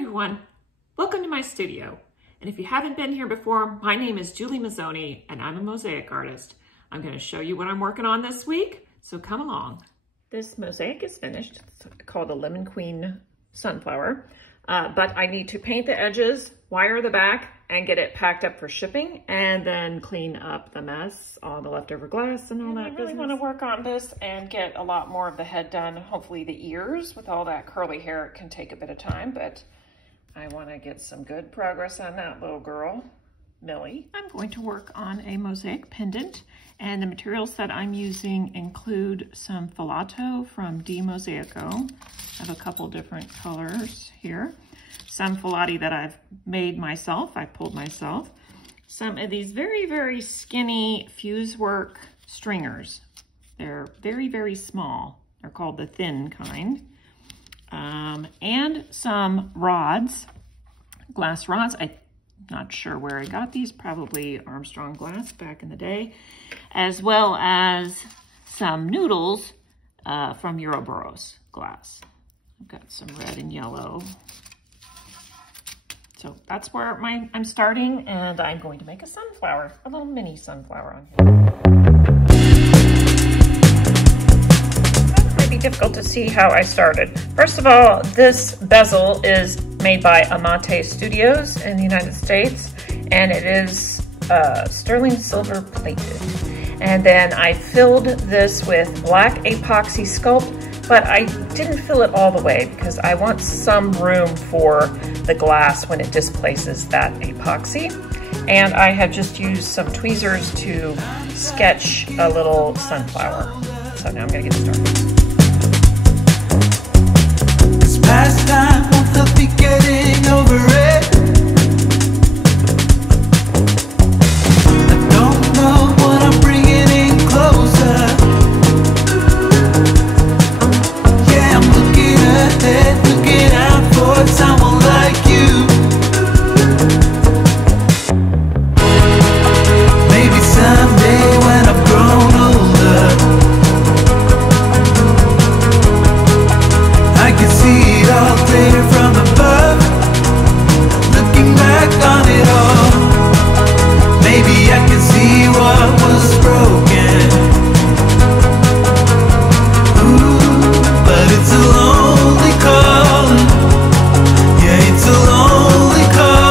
everyone, welcome to my studio. And if you haven't been here before, my name is Julie Mazzoni and I'm a mosaic artist. I'm going to show you what I'm working on this week, so come along. This mosaic is finished. It's called a Lemon Queen Sunflower, but I need to paint the edges, wire the back, and get it packed up for shipping, and then clean up the mess, all the leftover glass and all that business. I really want to work on this and get a lot more of the head done. Hopefully the ears, with all that curly hair, it can take a bit of time, but I want to get some good progress on that little girl, Millie. I'm going to work on a mosaic pendant, and the materials that I'm using include some filato from Mosaico. I have a couple different colors here. Some filati that I've made myself, I pulled myself. Some of these very, very skinny fuse work stringers. They're very, very small. They're called the thin kind. And some rods, glass rods. I'm not sure where I got these, probably Armstrong Glass back in the day, as well as some noodles from Euroboros glass. I've got some red and yellow. So that's where I'm starting, and I'm going to make a sunflower, a little mini sunflower on here. It might be difficult to see how I started. First of all, this bezel is made by Amate Studios in the United States, and it is sterling silver plated. And then I filled this with black Apoxie Sculpt, but I didn't fill it all the way because I want some room for the glass when it displaces that epoxy. And I have just used some tweezers to sketch a little sunflower. So now I'm gonna get started. This past time won't help me getting over it. I don't know what I'm bringing in closer. Looking out for someone like you. Maybe someday when I've grown older, I can see it all clear from above. Looking back on it all, maybe I can see what was broken. Ooh, but it's a lonely calling. Yeah, it's a lonely calling.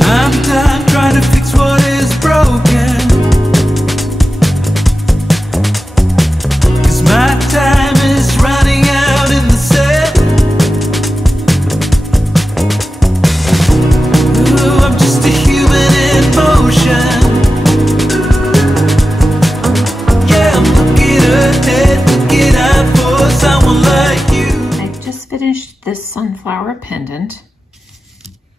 I'm done trying to fix what is broken, 'cause my time is running out in the set. I'm just a human in motion. Yeah, I'm looking ahead, looking out for someone like you. I just finished this sunflower pendant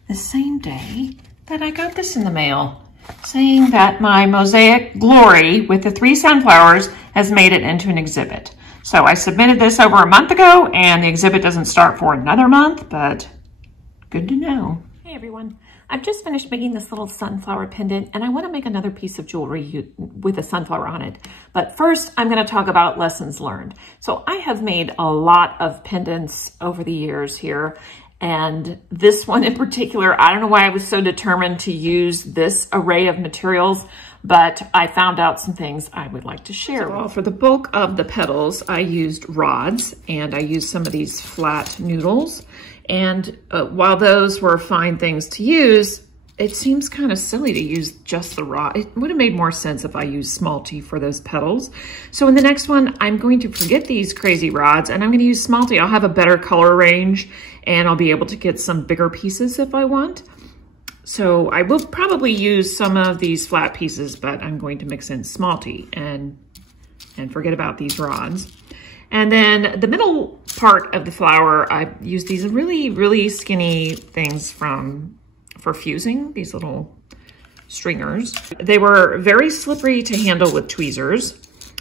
the same day that I got this in the mail, saying that my mosaic glory with the 3 sunflowers has made it into an exhibit. So I submitted this over a month ago, and the exhibit doesn't start for another month, but good to know. Hey everyone, I've just finished making this little sunflower pendant, and I want to make another piece of jewelry with a sunflower on it. But first, I'm going to talk about lessons learned. So I have made a lot of pendants over the years here, and this one in particular, I don't know why I was so determined to use this array of materials, but I found out some things I would like to share. Well, for the bulk of the petals, I used rods, and I used some of these flat noodles. And while those were fine things to use, it seems kind of silly to use just the rod. It would have made more sense if I used Smalty for those petals. So in the next one, I'm going to forget these crazy rods, and I'm going to use Smalty. I'll have a better color range, and I'll be able to get some bigger pieces if I want. So I will probably use some of these flat pieces, but I'm going to mix in Smalty and forget about these rods. And then the middle part of the flower, I used these really, really skinny things for fusing, these little stringers. They were very slippery to handle with tweezers.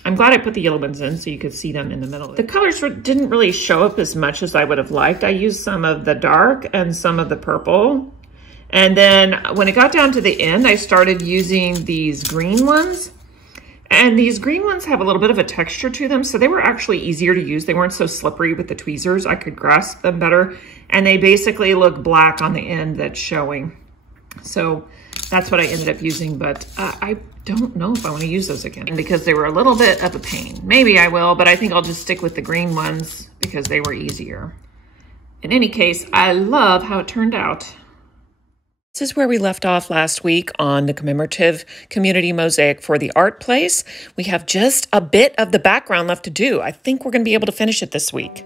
I'm glad I put the yellow ones in so you could see them in the middle. The colors didn't really show up as much as I would have liked. I used some of the dark and some of the purple. And then when it got down to the end, I started using these green ones. And these green ones have a little bit of a texture to them, so they were actually easier to use. They weren't so slippery with the tweezers. I could grasp them better. And they basically look black on the end that's showing. So that's what I ended up using, but I don't know if I want to use those again because they were a little bit of a pain. Maybe I will, but I think I'll just stick with the green ones because they were easier. In any case, I love how it turned out. This is where we left off last week on the Commemorative Community Mosaic for the Art Place. We have just a bit of the background left to do. I think we're going to be able to finish it this week.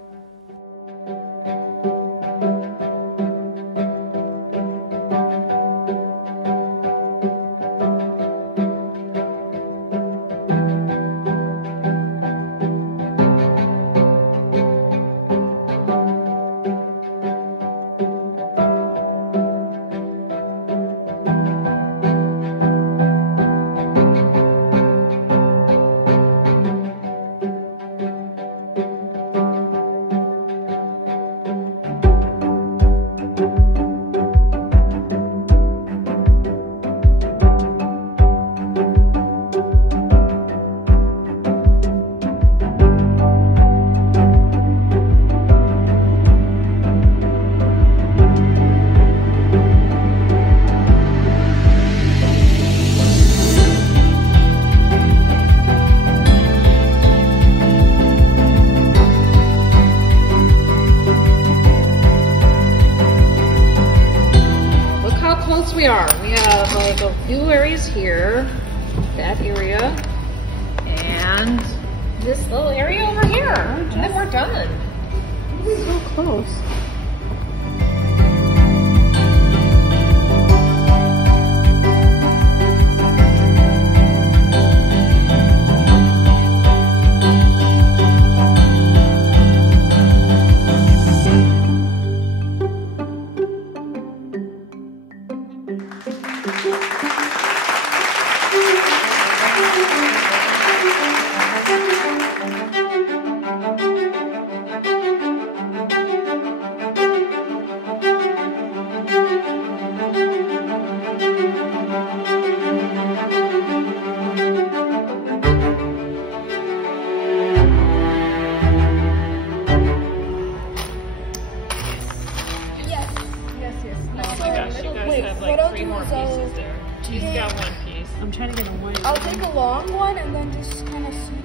We have like a few areas here, that area, and this little area over here, and then we're done. So close. She's got one piece. I'm trying to get a white. I'll take a long one and then just kind of see.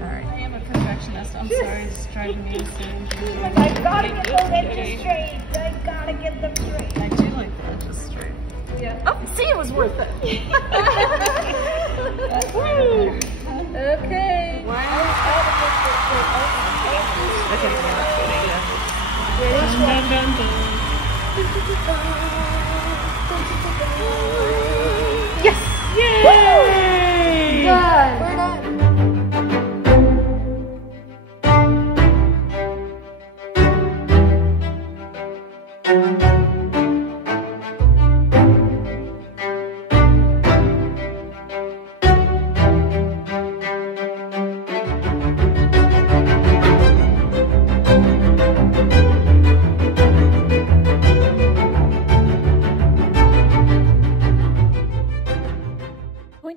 Alright. I am a perfectionist. I'm sorry, it's driving me insane. Like, I gotta get those edges straight. I gotta get them straight. I do like the edges straight. Yeah. Oh, see, it was worth it. Okay. Wow. Dun, dun, dun. Yes! Yay! Done. We're done.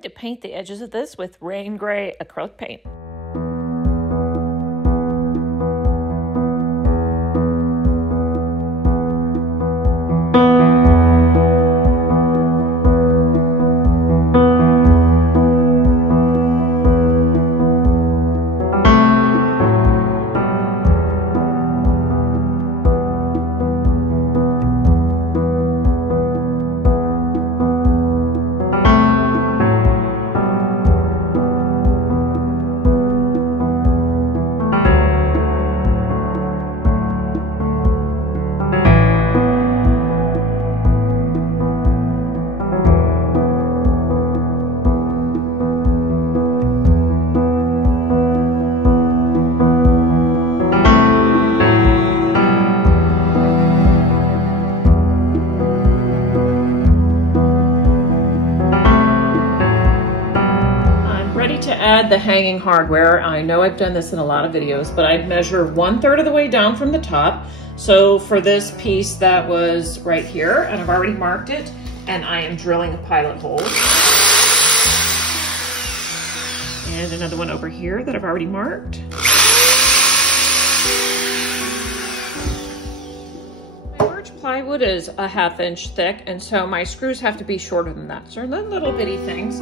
To paint the edges of this with rain gray acrylic paint. had the hanging hardware, I know I've done this in a lot of videos, but I'd measure 1/3 of the way down from the top. So for this piece that was right here, and I've already marked it, and I am drilling a pilot hole. And another one over here that I've already marked. My birch plywood is a 1/2 inch thick, and so my screws have to be shorter than that. So they're little bitty things,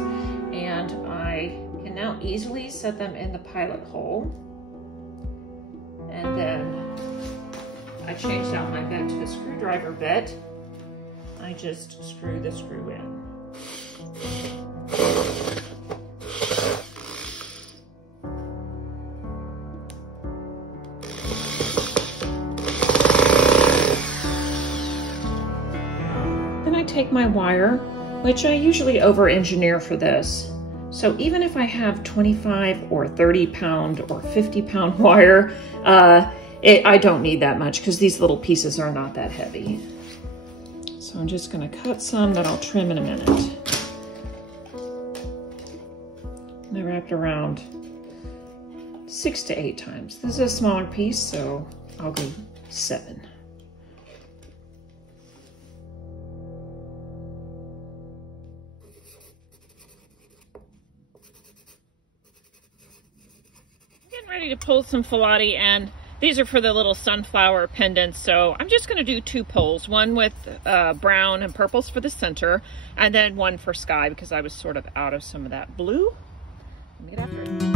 and I can now easily set them in the pilot hole. And then I changed out my bit to a screwdriver bit. I just screw the screw in. Then I take my wire, which I usually over-engineer for this. So even if I have 25 or 30 pound or 50 pound wire, I don't need that much because these little pieces are not that heavy. So I'm just gonna cut some that I'll trim in a minute. And I wrapped around 6 to 8 times. This is a smaller piece, so I'll go 7. Getting ready to pull some filati, and these are for the little sunflower pendants. So I'm just going to do 2 pulls, one with brown and purples for the center, and then one for sky because I was sort of out of some of that blue. Let me get after it.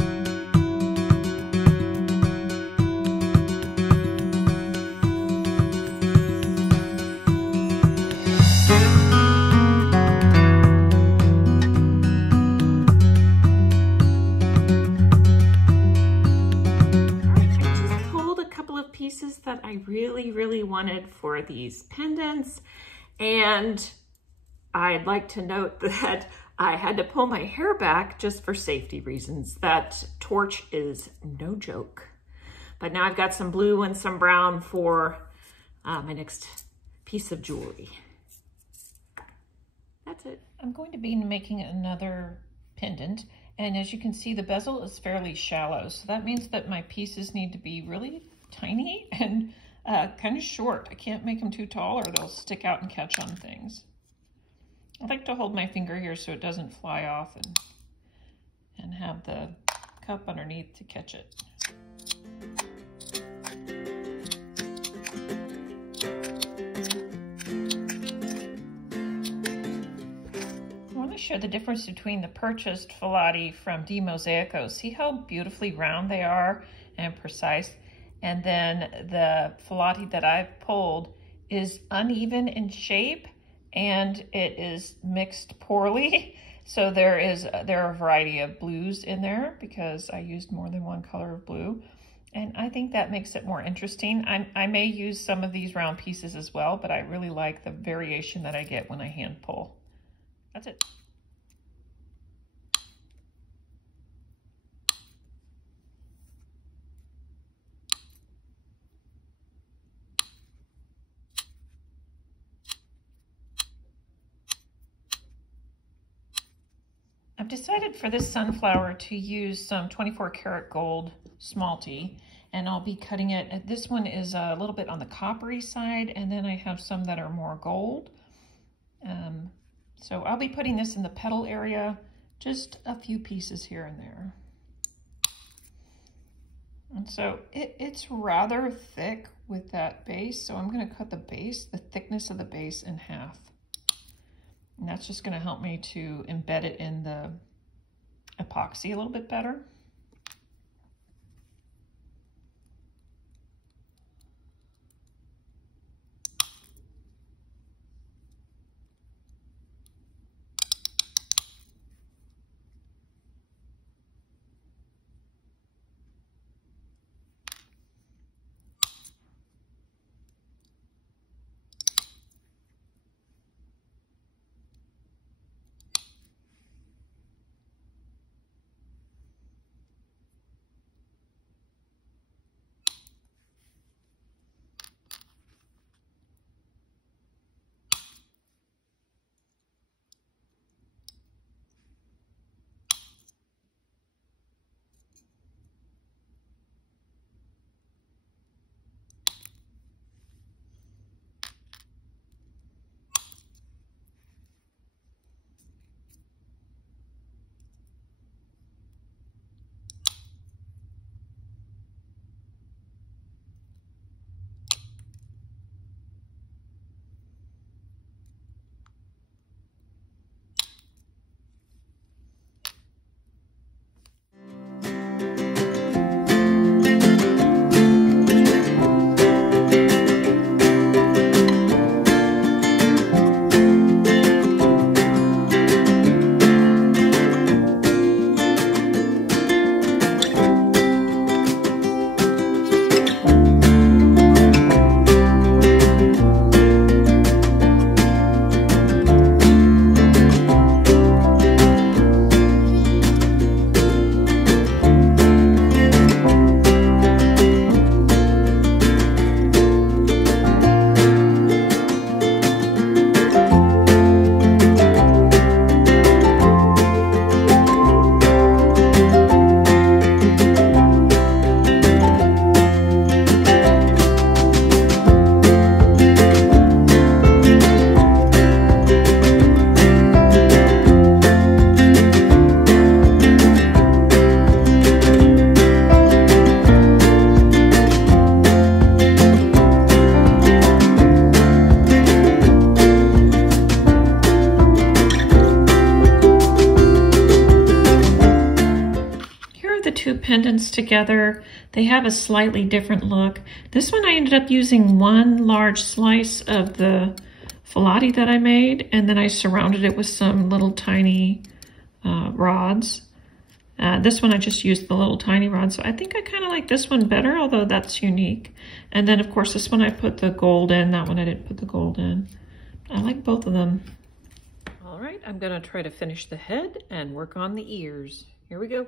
That I really wanted for these pendants, and I'd like to note that I had to pull my hair back just for safety reasons. That torch is no joke. But now I've got some blue and some brown for my next piece of jewelry. That's it. I'm going to be making another pendant, and as you can see, the bezel is fairly shallow, so that means that my pieces need to be really tiny and kind of short. I can't make them too tall or they'll stick out and catch on things. I like to hold my finger here so it doesn't fly off and have the cup underneath to catch it. I want to show the difference between the purchased filati from Mosaico. See how beautifully round they are and precise? And then the filati that I've pulled is uneven in shape and it is mixed poorly. So there are a variety of blues in there because I used more than one color of blue. And I think that makes it more interesting. I may use some of these round pieces as well, but I really like the variation that I get when I hand pull. That's it. I've decided for this sunflower to use some 24 karat gold smalty, and I'll be cutting it. This one is a little bit on the coppery side, and then I have some that are more gold. So I'll be putting this in the petal area, just a few pieces here and there. And so it's rather thick with that base, so I'm going to cut the thickness of the base in half. And that's just going to help me to embed it in the epoxy a little bit better. pendants together. They have a slightly different look. This one I ended up using one large slice of the filati that I made, and then I surrounded it with some little tiny rods. This one I just used the little tiny rods, so I think I kind of like this one better, although that's unique. And then of course this one I put the gold in, that one I didn't put the gold in. I like both of them. All right, I'm gonna try to finish the head and work on the ears. Here we go.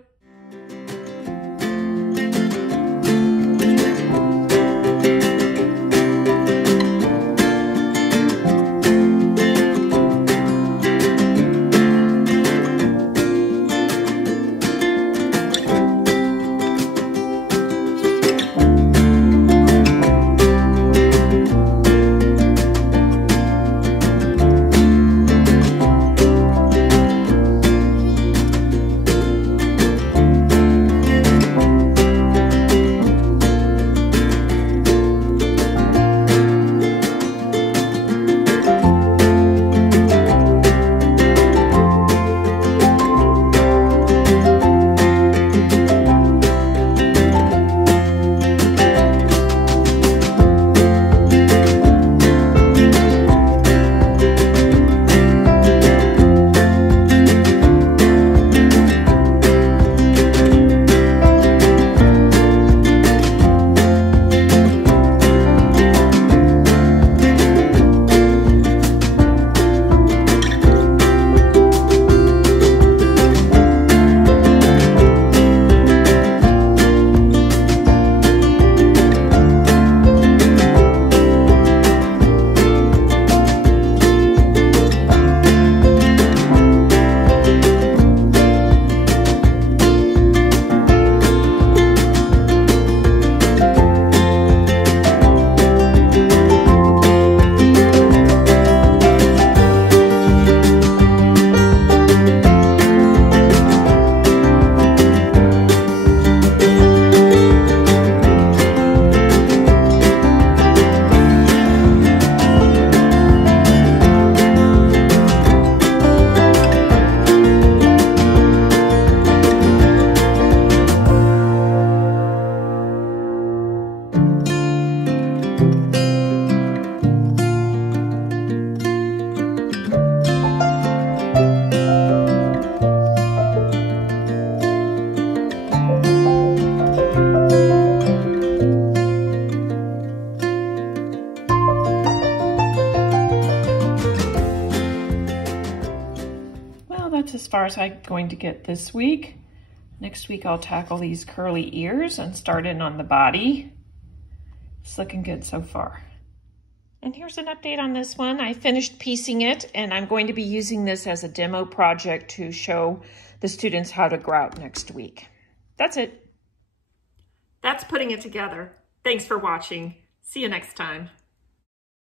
That's as far as I'm going to get this week. Next week I'll tackle these curly ears and start in on the body. It's looking good so far. And here's an update on this one. I finished piecing it, and I'm going to be using this as a demo project to show the students how to grout next week. That's it. That's putting it together. Thanks for watching. See you next time.